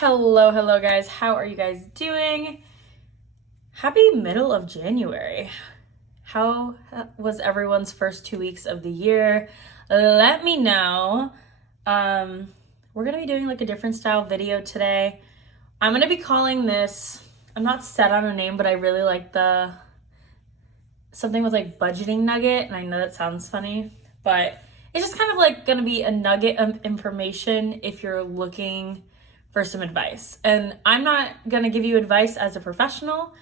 Hello guys. How are you guys doing? Happy middle of January. How was everyone's first 2 weeks of the year? Let me know. We're gonna be doing like a different style video today. I'm gonna be calling this, I'm not set on a name, but I really like something with like budgeting nugget, and I know that sounds funny, but it's just kind of like gonna be a nugget of information if you're looking for some advice. And I'm not gonna give you advice as a professional.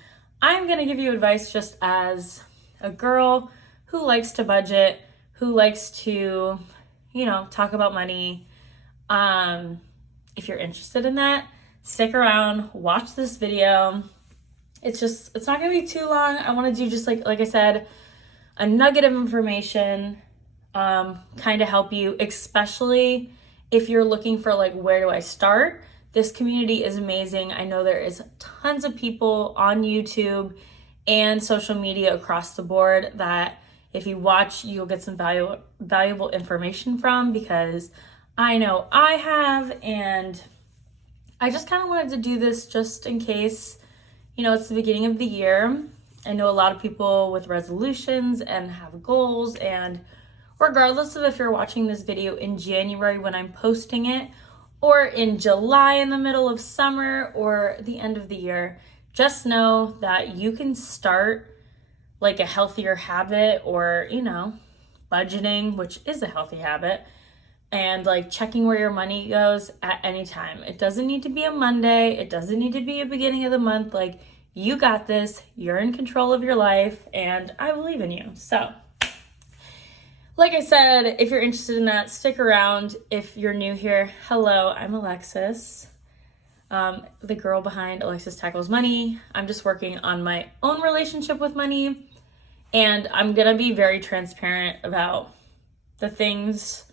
I'm gonna give you advice just as a girl who likes to budget, who likes to, talk about money. If you're interested in that, stick around, watch this video. It's not gonna be too long. I wanna do just like I said, a nugget of information, kind of help you, especially if you're looking for like, where do I start? This community is amazing. I know there is tons of people on YouTube and social media across the board that if you watch, you'll get some valuable information from, because I know I have, and I just kind of wanted to do this just in case, it's the beginning of the year. I know a lot of people with resolutions and have goals, and regardless of if you're watching this video in January when I'm posting it, or in July in the middle of summer, or the end of the year, just know that you can start like a healthier habit, or, budgeting, which is a healthy habit, and like checking where your money goes at any time. It doesn't need to be a Monday. It doesn't need to be a beginning of the month. Like, you got this. You're in control of your life, and I believe in you. So, like I said, if you're interested in that, stick around. If you're new here, hello, I'm Alexis, the girl behind Alexis Tackles Money. I'm just working on my own relationship with money, and I'm going to be very transparent about the things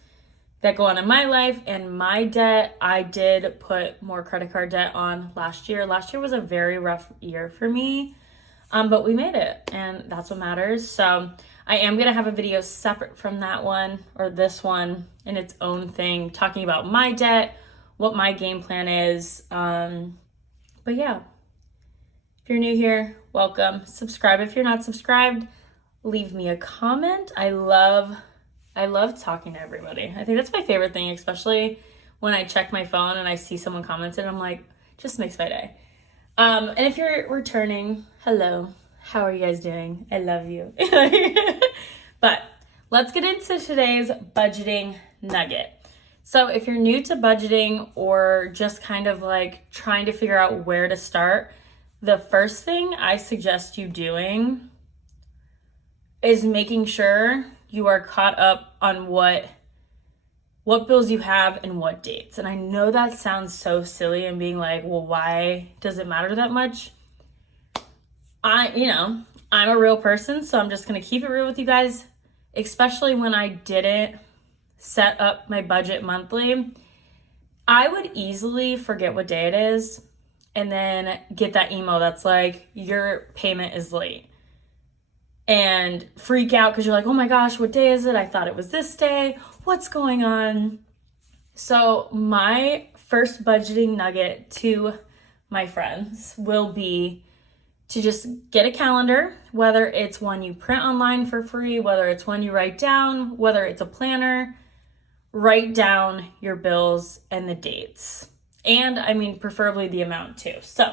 that go on in my life and my debt. I did put more credit card debt on last year. Last year was a very rough year for me, but we made it, and that's what matters. So I am going to have a video separate from that one, or this one, in its own thing, talking about my debt, what my game plan is. But yeah, if you're new here, welcome. Subscribe if you're not subscribed. Leave me a comment. I love talking to everybody. I think that's my favorite thing, especially when I check my phone and I see someone commented. I'm like, just makes my day. And if you're returning, hello. How are you guys doing? I love you. But let's get into today's budgeting nugget. So if you're new to budgeting, or just kind of like trying to figure out where to start, the first thing I suggest you doing is making sure you are caught up on what bills you have and what dates. And I know that sounds so silly, and being like, well, why does it matter that much? I'm a real person, so I'm just going to keep it real with you guys, especially when I didn't set up my budget monthly. I would easily forget what day it is and then get that email that's like, your payment is late, and freak out because you're like, oh my gosh, what day is it? I thought it was this day. What's going on? So my first budgeting nugget to my friends will be to just get a calendar, whether it's one you print online for free, whether it's one you write down, whether it's a planner. Write down your bills and the dates. And preferably the amount too. So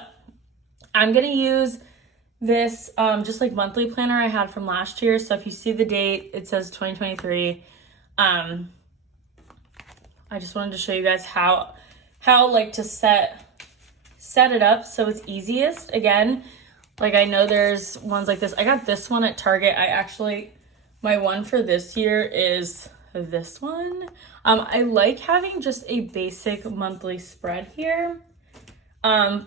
I'm going to use this just like monthly planner I had from last year. So if you see the date, it says 2023. I just wanted to show you guys how like to set it up so it's easiest. Again, like, I know there's ones like this. I got this one at Target. My one for this year is this one. I like having just a basic monthly spread here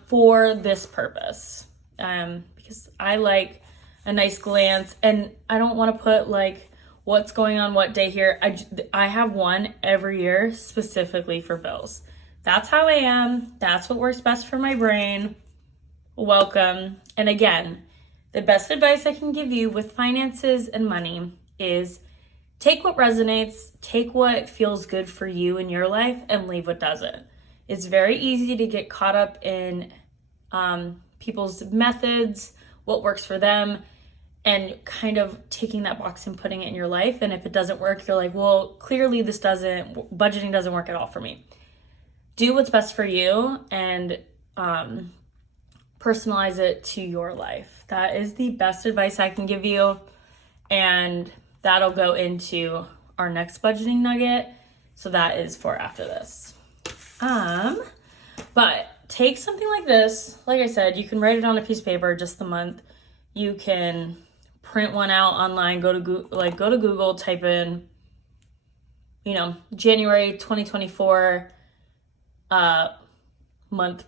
for this purpose, because I like a nice glance, and I don't want to put like what's going on what day here. I have one every year specifically for bills. That's how I am. That's what works best for my brain. Welcome. And again, the best advice I can give you with finances and money is take what resonates, take what feels good for you in your life, and leave what doesn't. It's very easy to get caught up in people's methods, what works for them, and kind of taking that box and putting it in your life. And if it doesn't work, you're like, well, clearly budgeting doesn't work at all for me. Do what's best for you and personalize it to your life. That is the best advice I can give you. And that'll go into our next budgeting nugget. So that is for after this. But take something like this. Like I said, you can write it on a piece of paper, just the month. You can print one out online, go to Google, type in, January 2024 month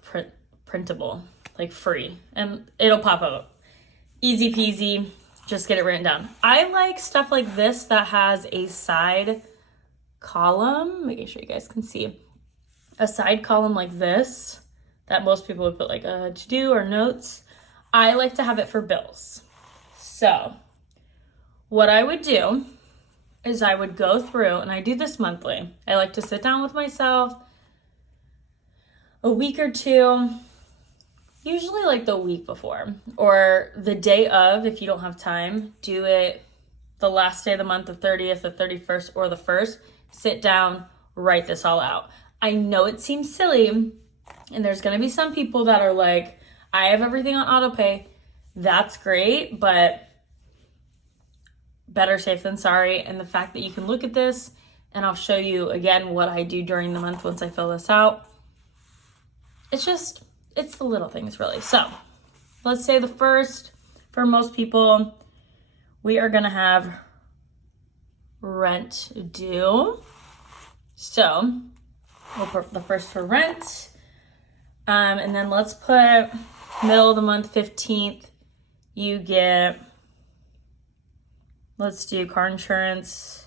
printable, like free, and it'll pop up. Easy peasy, just get it written down. I like stuff like this that has a side column, making sure you guys can see. A side column like this that most people would put like a to-do or notes. I like to have it for bills. So what I would do is I would go through, and I do this monthly. I like to sit down with myself a week or two, usually like the week before or the day of. If you don't have time, do it the last day of the month, the 30th, the 31st, or the 1st. Sit down, write this all out. I know it seems silly, and there's going to be some people that are like, I have everything on auto pay. That's great, but better safe than sorry. And the fact that you can look at this, and I'll show you again what I do during the month once I fill this out. It's the little things really. So let's say the first, for most people, we are going to have rent due. So we'll put the first for rent. And then let's put middle of the month, 15th, you get, let's do car insurance.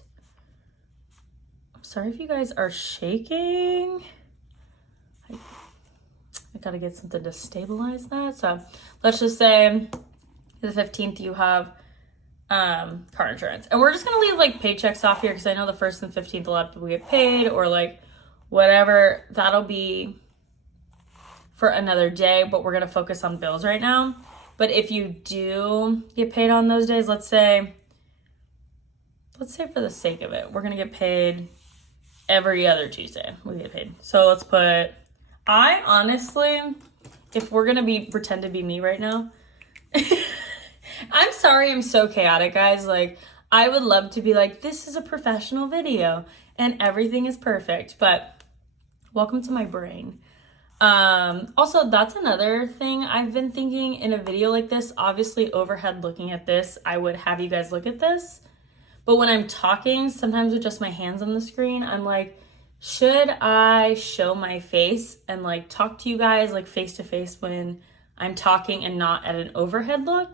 I'm sorry if you guys are shaking. I gotta get something to stabilize that. So let's just say the 15th you have car insurance. And we're just gonna leave like paychecks off here because I know the 1st and 15th a lot of people get paid or like whatever. That'll be for another day, but we're gonna focus on bills right now. But if you do get paid on those days, let's say for the sake of it, we're gonna get paid every other Tuesday. We get paid. So let's put, I honestly, if we're gonna pretend to be me right now, I'm sorry I'm so chaotic, guys. Like, I would love to be like, this is a professional video and everything is perfect, but welcome to my brain. Also, that's another thing I've been thinking in a video like this. Obviously, overhead looking at this, I would have you guys look at this. But when I'm talking, sometimes with just my hands on the screen, I'm like, should I show my face and like talk to you guys like face to face when I'm talking and not at an overhead look?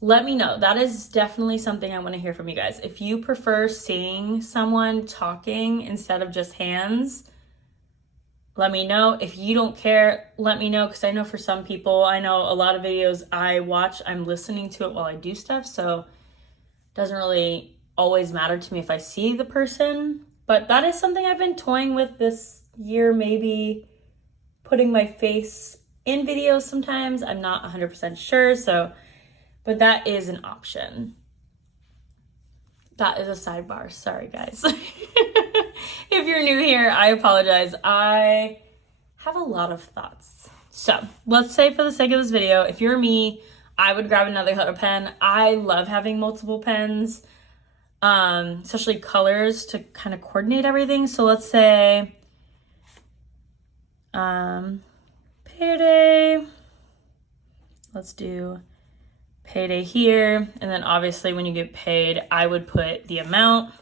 Let me know. That is definitely something I want to hear from you guys. If you prefer seeing someone talking instead of just hands, let me know. If you don't care, let me know, because I know for some people, I know a lot of videos I watch, I'm listening to it while I do stuff, so it doesn't really always matter to me if I see the person. But that is something I've been toying with this year, maybe putting my face in videos sometimes. I'm not 100% sure, but that is an option. That is a sidebar. Sorry, guys. If you're new here, I apologize. I have a lot of thoughts. So let's say for the sake of this video, if you're me, I would grab another color pen. I love having multiple pens, especially colors to kind of coordinate everything. So let's say payday. Let's do payday here. And then obviously when you get paid, I would put the amount.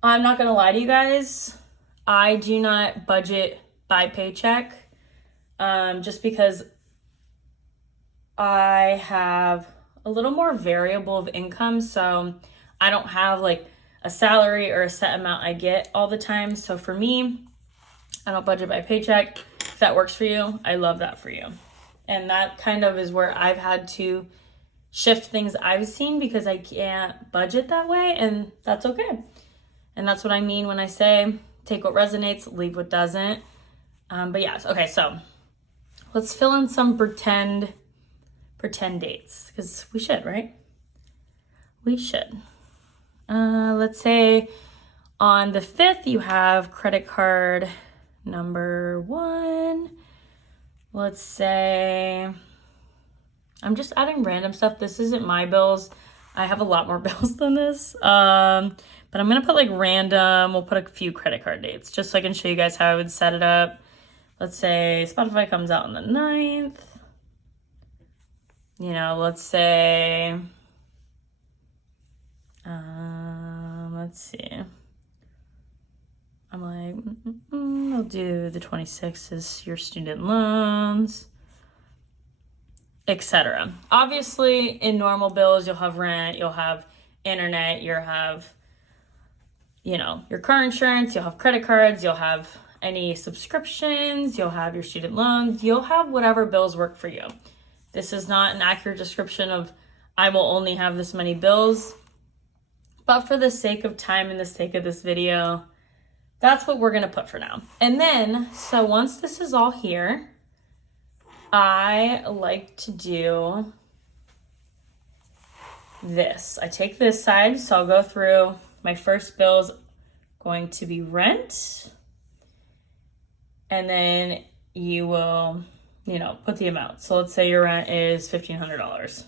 I'm not gonna lie to you guys, I do not budget by paycheck, just because I have a little more variable of income. So I don't have like a salary or a set amount I get all the time. So for me, I don't budget by paycheck. If that works for you, I love that for you. And that kind of is where I've had to shift things I've seen because I can't budget that way, and that's okay. And that's what I mean when I say take what resonates, leave what doesn't. But yes, okay, so let's fill in some pretend dates, because we should, right? We should. Let's say on the 5th, you have credit card number 1. Let's say, I'm just adding random stuff. This isn't my bills. I have a lot more bills than this. But I'm gonna put like random, we'll put a few credit card dates just so I can show you guys how I would set it up. Let's say Spotify comes out on the 9th. You know, let's say, let's see. I'm like, I'll do the 26th is your student loans, etc. Obviously, in normal bills, you'll have rent, you'll have internet, you'll have, you know, your car insurance, you'll have credit cards, you'll have any subscriptions, you'll have your student loans, you'll have whatever bills work for you. This is not an accurate description of I will only have this many bills, but for the sake of time and the sake of this video, that's what we're gonna put for now. And then, so once this is all here, I like to do this. I take this side, so I'll go through my first bill's going to be rent. And then you will, you know, put the amount. So let's say your rent is $1,500.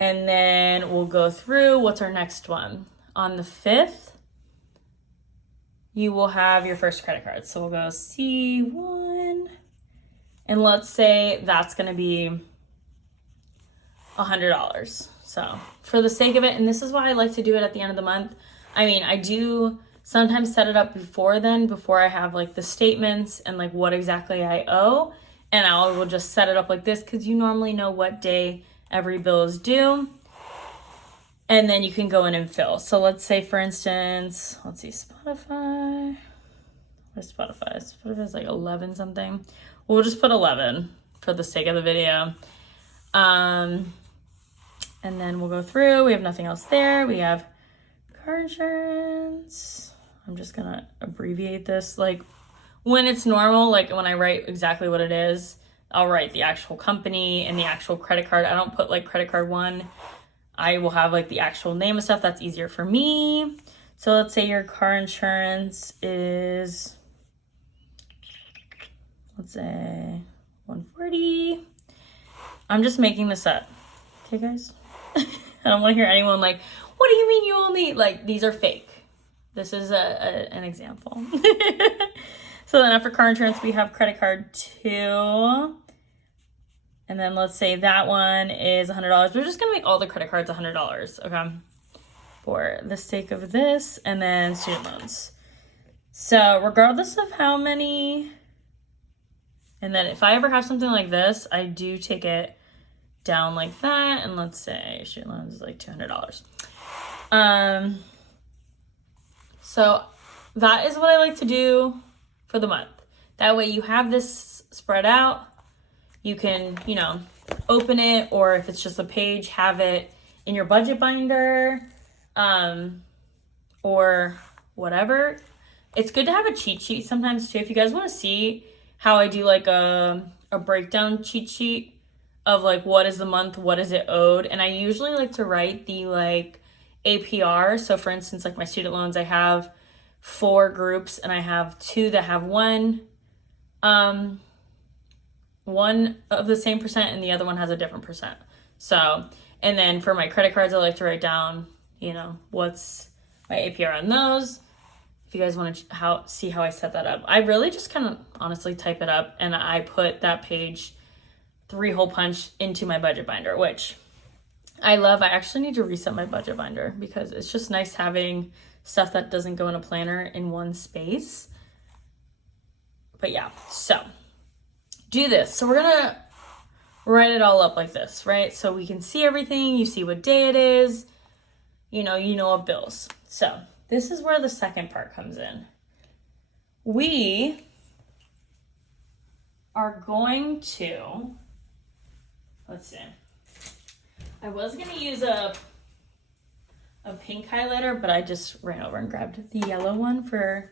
And then we'll go through, what's our next one? On the 5th, you will have your first credit card. So we'll go C1. And let's say that's gonna be $100. So for the sake of it, and this is why I like to do it at the end of the month. I mean, I do sometimes set it up before then, before I have like the statements and like what exactly I owe. And I will just set it up like this because you normally know what day every bill is due. And then you can go in and fill. So let's say, for instance, let's see, Spotify. Where's Spotify? Spotify is like 11 something. We'll just put 11 for the sake of the video. And then we'll go through. We have nothing else there. We have car insurance. I'm just gonna abbreviate this. Like when it's normal, like when I write exactly what it is, I'll write the actual company and the actual credit card. I don't put like credit card 1. I will have like the actual name of stuff. That's easier for me. So let's say your car insurance is, let's say $140. I'm just making this up. Okay, guys? I don't want to hear anyone like, what do you mean you only, like, these are fake. This is an example. So then after car insurance, we have credit card 2. And then let's say that one is $100. We're just going to make all the credit cards $100, okay? For the sake of this, and then student loans. So regardless of how many, and then if I ever have something like this, I do take it down like that, and let's say student loans is like $200. So that is what I like to do for the month. That way you have this spread out. You can, you know, open it, or if it's just a page, have it in your budget binder, or whatever. It's good to have a cheat sheet sometimes too. If you guys want to see how I do like a breakdown cheat sheet of like what is the month, what is it owed, and I usually like to write the like APR. So for instance, like my student loans, I have 4 groups and I have 2 that have one of the same percent and the other one has a different percent. So, and then for my credit cards, I like to write down, you know, what's my APR on those. If you guys want to see how I set that up, I really just kind of honestly type it up and I put that page 3-hole punch into my budget binder, which I love. I actually need to reset my budget binder because it's just nice having stuff that doesn't go in a planner in one space. But yeah, so do this. So we're gonna write it all up like this, right? So we can see everything. You see what day it is. You know what bills. So this is where the second part comes in. We are going to, let's see. I was gonna use a a pink highlighter, but I just ran over and grabbed the yellow one for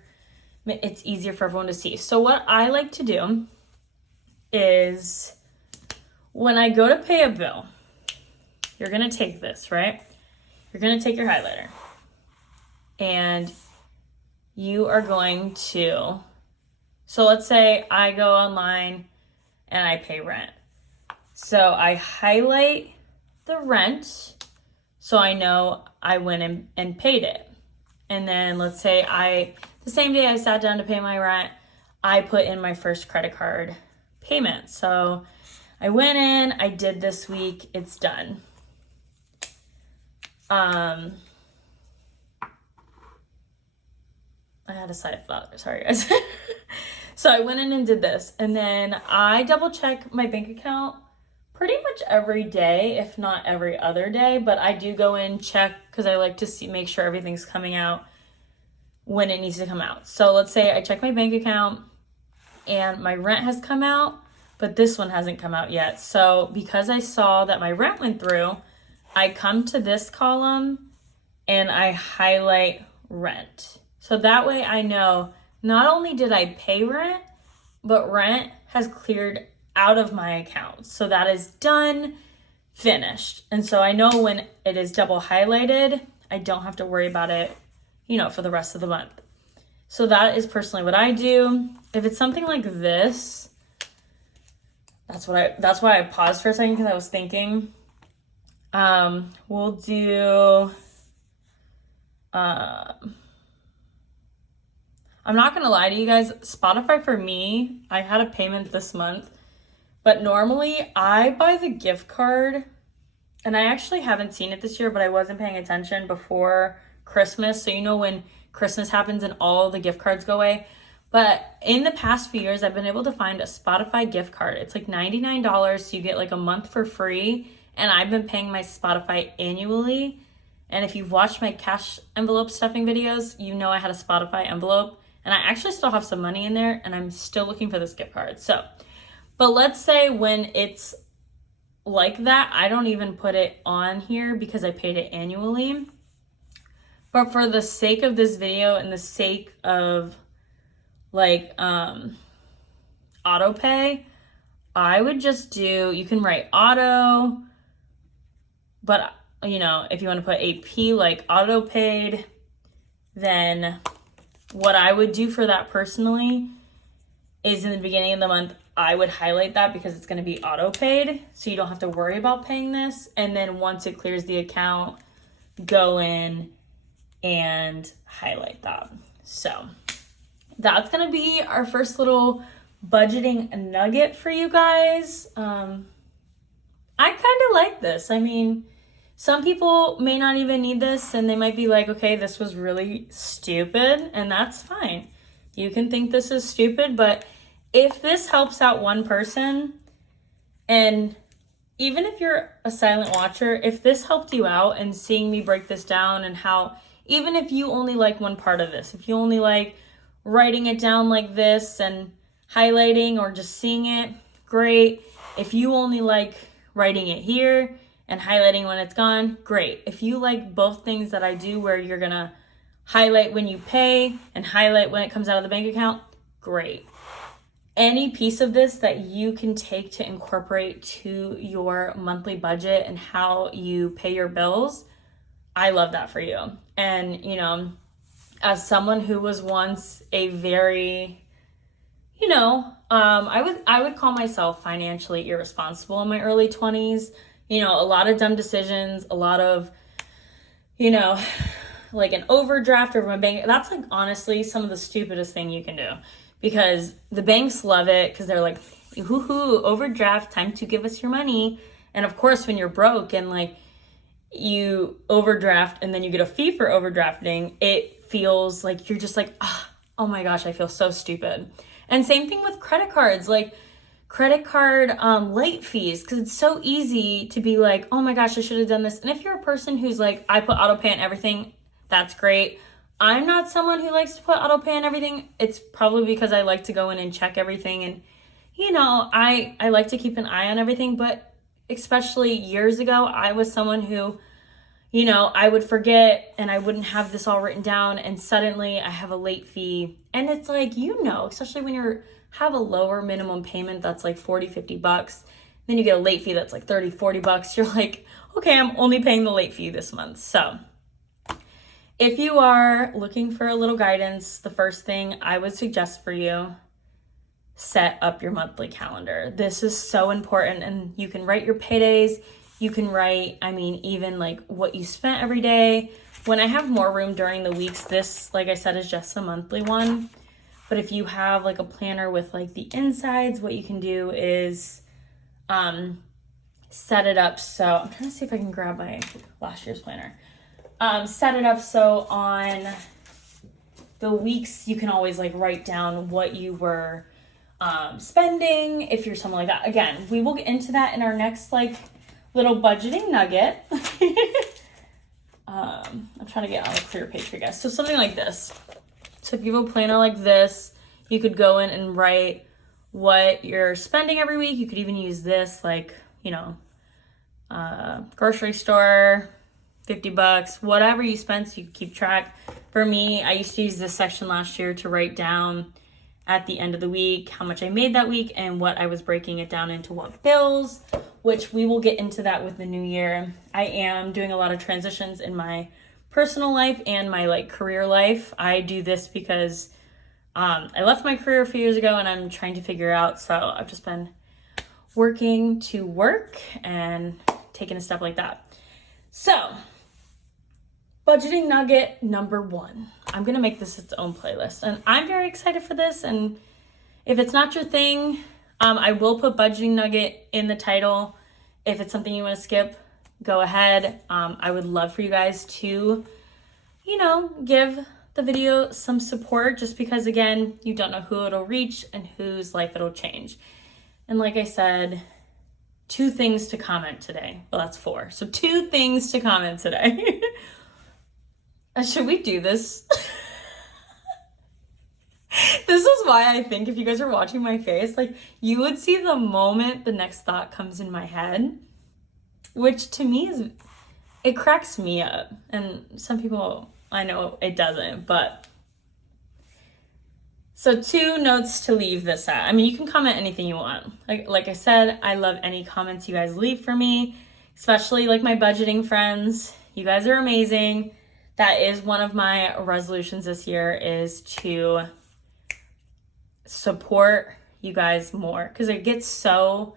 it's easier for everyone to see. So what I like to do is when I go to pay a bill, you're going to take this, right? You're going to take your highlighter and you are going to, so let's say I go online and I pay rent. So I highlight the rent so I know I went and paid it. And then let's say the same day I sat down to pay my rent, I put in my first credit card payment. So I went in, I did this week, it's done. I had a side thought, sorry guys. So I went in and did this, and then I double check my bank account pretty much every day, if not every other day, but I do go in, check, because I like to make sure everything's coming out when it needs to come out. So let's say I check my bank account and my rent has come out, but this one hasn't come out yet. So because I saw that my rent went through, I come to this column and I highlight rent. So that way I know not only did I pay rent, but rent has cleared out of my account. So that is done, finished. And so I know when it is double highlighted, I don't have to worry about it, for the rest of the month. So that is personally what I do. If it's something like this, that's why I paused for a second, because I was thinking, we'll do, I'm not going to lie to you guys, Spotify for me, I had a payment this month, but normally I buy the gift card, and I actually haven't seen it this year, but I wasn't paying attention before Christmas. So when Christmas happens and all the gift cards go away. But in the past few years, I've been able to find a Spotify gift card. It's like $99, so you get like a month for free, and I've been paying my Spotify annually. And if you've watched my cash envelope stuffing videos, I had a Spotify envelope. And I actually still have some money in there, and I'm still looking for this gift card. But let's say when it's like that, I don't even put it on here because I paid it annually. But for the sake of this video and the sake of auto pay, I would just do, you can write auto, but if you want to put AP like auto paid, then what I would do for that personally is in the beginning of the month, I would highlight that because it's going to be auto paid. So you don't have to worry about paying this. And then once it clears the account, go in and highlight that. So that's going to be our first little budgeting nugget for you guys. I kind of like this. I mean, some people may not even need this, and they might be like, okay, this was really stupid, and that's fine. You can think this is stupid, but if this helps out one person, and even if you're a silent watcher, if this helped you out and seeing me break this down and how, even if you only like one part of this, if you only like writing it down like this and highlighting or just seeing it, great. If you only like writing it here and highlighting when it's gone, great. If you like both things that I do where you're gonna highlight when you pay and highlight when it comes out of the bank account, great. Any piece of this that you can take to incorporate to your monthly budget and how you pay your bills, I love that for you. And, as someone who was once a very, I would call myself financially irresponsible in my early 20s. A lot of dumb decisions, a lot of, like an overdraft over my bank. That's like honestly some of the stupidest thing you can do, because the banks love it because they're like, hoo-hoo, overdraft, time to give us your money. And of course, when you're broke and like you overdraft and then you get a fee for overdrafting, it feels like you're just like, oh my gosh, I feel so stupid. And same thing with credit cards, like credit card late fees, because it's so easy to be like, oh my gosh, I should have done this. And if you're a person who's like, I put auto pay on everything, that's great. I'm not someone who likes to put auto pay on everything. It's probably because I like to go in and check everything. And, I like to keep an eye on everything. But especially years ago, I was someone who, you know, I would forget and I wouldn't have this all written down, and suddenly I have a late fee. And it's like, you know, especially when have a lower minimum payment that's like $40-50, then you get a late fee that's like $30-40. You're like, okay, I'm only paying the late fee this month. So if you are looking for a little guidance, the first thing I would suggest for you, set up your monthly calendar. This is so important, and you can write your paydays. You can write, I mean, even like what you spent every day. When I have more room during the weeks, this, like I said, is just a monthly one. But if you have like a planner with like the insides, what you can do is set it up. So I'm trying to see if I can grab my last year's planner. Set it up so on the weeks, you can always like write down what you were spending, if you're something like that. Again, we will get into that in our next like little budgeting nugget. I'm trying to get on a clear page for you guys. So something like this. So if you have a planner like this, you could go in and write what you're spending every week. You could even use this, like, you know, grocery store, $50, whatever you spend, so you keep track. For me, I used to use this section last year to write down at the end of the week how much I made that week and what I was breaking it down into what bills, which we will get into that with the new year. I am doing a lot of transitions in my personal life and my like career life. I do this because I left my career a few years ago and I'm trying to figure out, so I've just been working to work and taking a step like that. So budgeting nugget number 1. I'm going to make this its own playlist, and I'm very excited for this. And if it's not your thing, I will put budgeting nugget in the title. If it's something you want to skip, go ahead. I would love for you guys to, you know, give the video some support, just because, again, you don't know who it'll reach and whose life it'll change. And like I said, 2 things to comment today. Well, that's 4. So 2 things to comment today. Should we do this? This is why I think if you guys are watching my face, like, you would see the moment the next thought comes in my head, which to me it cracks me up. And some people, I know it doesn't, but so 2 notes to leave this at. I mean, you can comment anything you want. Like I said, I love any comments you guys leave for me, especially like my budgeting friends. You guys are amazing. That is one of my resolutions this year, is to support you guys more, because it gets so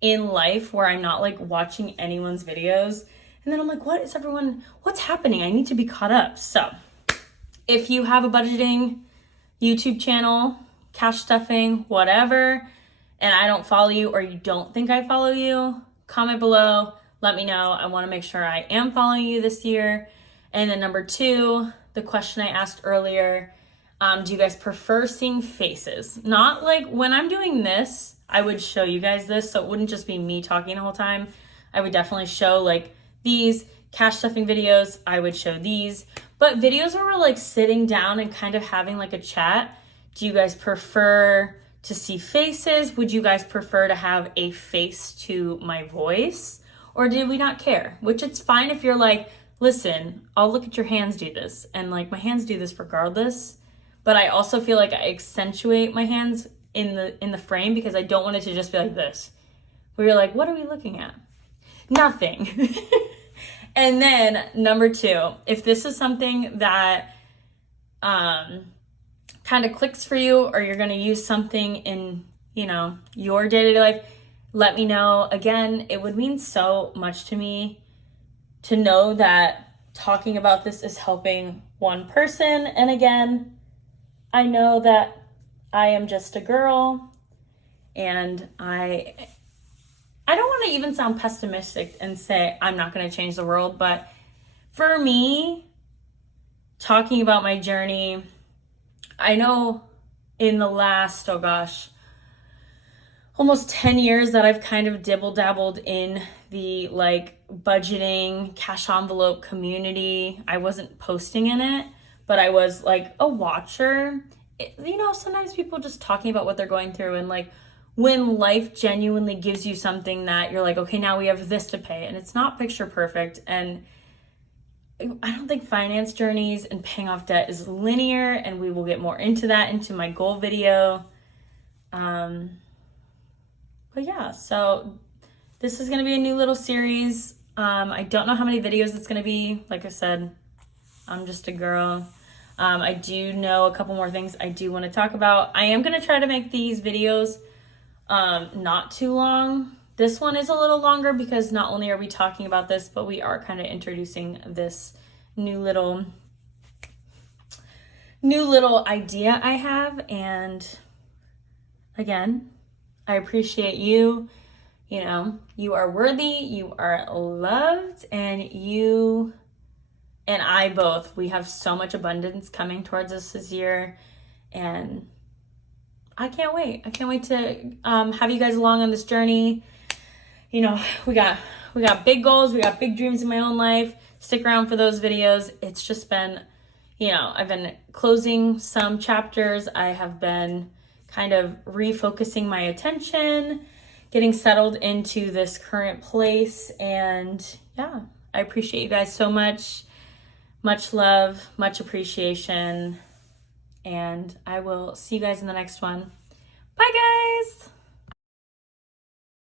in life where I'm not like watching anyone's videos and then I'm like, what's happening? I need to be caught up. So if you have a budgeting YouTube channel, cash stuffing, whatever, and I don't follow you, or you don't think I follow you, comment below, let me know. I want to make sure I am following you this year. And then number 2, the question I asked earlier, do you guys prefer seeing faces? Not like when I'm doing this, I would show you guys this, so it wouldn't just be me talking the whole time. I would definitely show like these cash stuffing videos. I would show these, but videos where we're like sitting down and kind of having like a chat. Do you guys prefer to see faces? Would you guys prefer to have a face to my voice? Or did we not care? Which it's fine if you're like, listen, I'll look at your hands do this. And like, my hands do this regardless. But I also feel like I accentuate my hands in the frame, because I don't want it to just be like this, where you're like, what are we looking at? Nothing. And then number 2, if this is something that kind of clicks for you, or you're going to use something in, you know, your day-to-day life, let me know. Again, it would mean so much to me to know that talking about this is helping one person. And again, I know that I am just a girl, and I don't want to even sound pessimistic and say I'm not going to change the world, but for me, talking about my journey, I know in the last, almost 10 years that I've kind of dibble-dabbled in the like budgeting, cash envelope community. I wasn't posting in it, but I was like a watcher. You know, sometimes people just talking about what they're going through, and like when life genuinely gives you something that you're like, okay, now we have this to pay, and it's not picture perfect. And I don't think finance journeys and paying off debt is linear, and we will get more into that into my goal video. But yeah, so this is going to be a new little series. I don't know how many videos it's going to be. Like I said, I'm just a girl. I do know a couple more things I do want to talk about. I am going to try to make these videos not too long. This one is a little longer because not only are we talking about this, but we are kind of introducing this new little idea I have. And again, I appreciate you. You know, you are worthy, you are loved, and you and I both, we have so much abundance coming towards us this year. And I can't wait. I can't wait to have you guys along on this journey. You know, we got big goals, we got big dreams in my own life. Stick around for those videos. It's just been, you know, I've been closing some chapters. I have been kind of refocusing my attention, getting settled into this current place. And yeah, I appreciate you guys so much. Much love, much appreciation. And I will see you guys in the next one. Bye, guys.